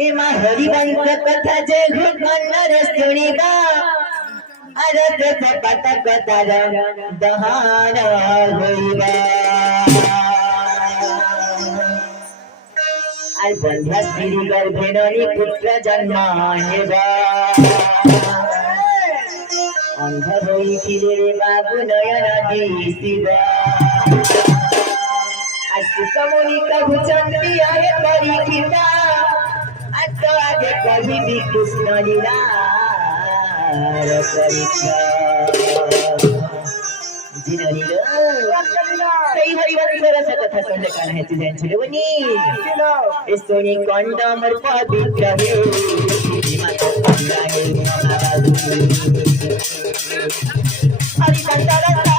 एमा हरिवंश कथा जे घुमनर सुनिबा अरत पत कतार दहान होइबा आइ बंधा स्त्री गर्भेणनी पुत्र जन्म हेबा अंध होइथिले रे बाबु नयन दिसिबा सुकमुनि कभु चंडी आए परीक्षिता अत आगे कभी भी कृष्ण लीला परीक्षा जिनरी सही हरिवंश रस कथा सुनने का है तुझे छुलवनी इस सोनी कंडमर पवित्र है माता गंगा है हरि संतान